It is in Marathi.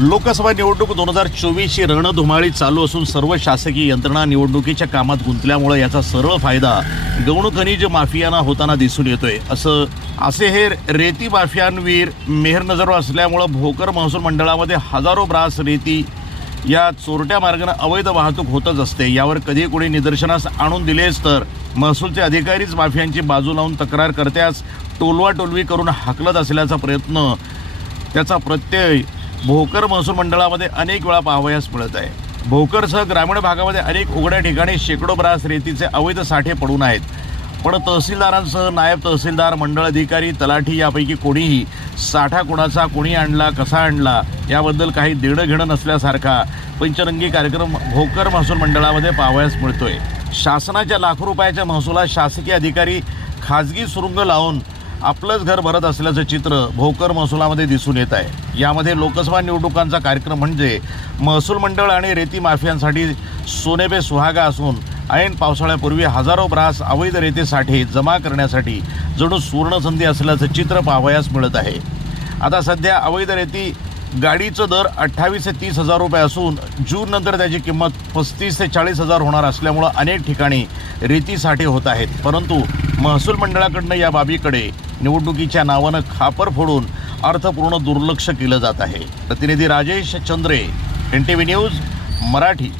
लोकसभा निवडणूक दोन हजार चोवीसची रणधुमाळी चालू असून सर्व शासकीय यंत्रणा निवडणुकीच्या कामात गुंतल्यामुळे याचा सरळ फायदा गौण खनिज माफियांना होताना दिसून येतोय. असं असे हे रेती माफियांवीर मेहरनजर असल्यामुळं भोकर महसूल मंडळामध्ये हजारो ब्रास रेती या चोरट्या मार्गाने अवैध वाहतूक होतच असते. यावर कधी कोणी निदर्शनास आणून दिलेच तर महसूलचे अधिकारीच माफियांची बाजू लावून तक्रार करत्यास टोलवाटोलवी करून हाकलत असल्याचा प्रयत्न त्याचा प्रत्यय भोकर महसूल मंडळामध्ये अनेक वेळा पाहावयास मिळत आहे. भोकरसह ग्रामीण भागामध्ये अनेक उघड्या ठिकाणी शेकडो ब्रास रेतीचे अवैध साठे पडून आहेत. पण तहसीलदारांसह नायब तहसीलदार मंडळ अधिकारी तलाठी यापैकी कोणीही साठा कोणाचा कोणी आणला कसा आणला याबद्दल काही देणं घेणं नसल्यासारखा पंचरंगी कार्यक्रम भोकर महसूल मंडळामध्ये पाहावयास मिळतोय. शासनाच्या लाखो रुपयाच्या महसुलात शासकीय अधिकारी खाजगी सुरुंग लावून आपलंच घर भरत असल्याचं चित्र भोकर महसुलामध्ये दिसून येत आहे. यामध्ये लोकसभा निवडणुकांचा कार्यक्रम म्हणजे महसूल मंडळ आणि रेती माफियांसाठी सोनेबे सुहागा असून ऐन पावसाळ्यापूर्वी हजारो ब्रास अवैध रेतीसाठी जमा करण्यासाठी जणू सुवर्णसंधी असल्याचं चित्र पाहावयास मिळत आहे. आता सध्या अवैध रेती गाडीचं दर अठ्ठावीस ते तीस हजार रुपये असून जून नंतर त्याची किंमत पस्तीस ते चाळीस हजार होणार असल्यामुळं अनेक ठिकाणी रेतीसाठी होत आहेत. परंतु महसूल मंडळाकडनं या बाबीकडे निवडणुकीच्या नावानं खापर फोडून अर्थपूर्ण दुर्लक्ष केलं जात आहे. प्रतिनिधी Rajesh Chandre N T V news Marathi.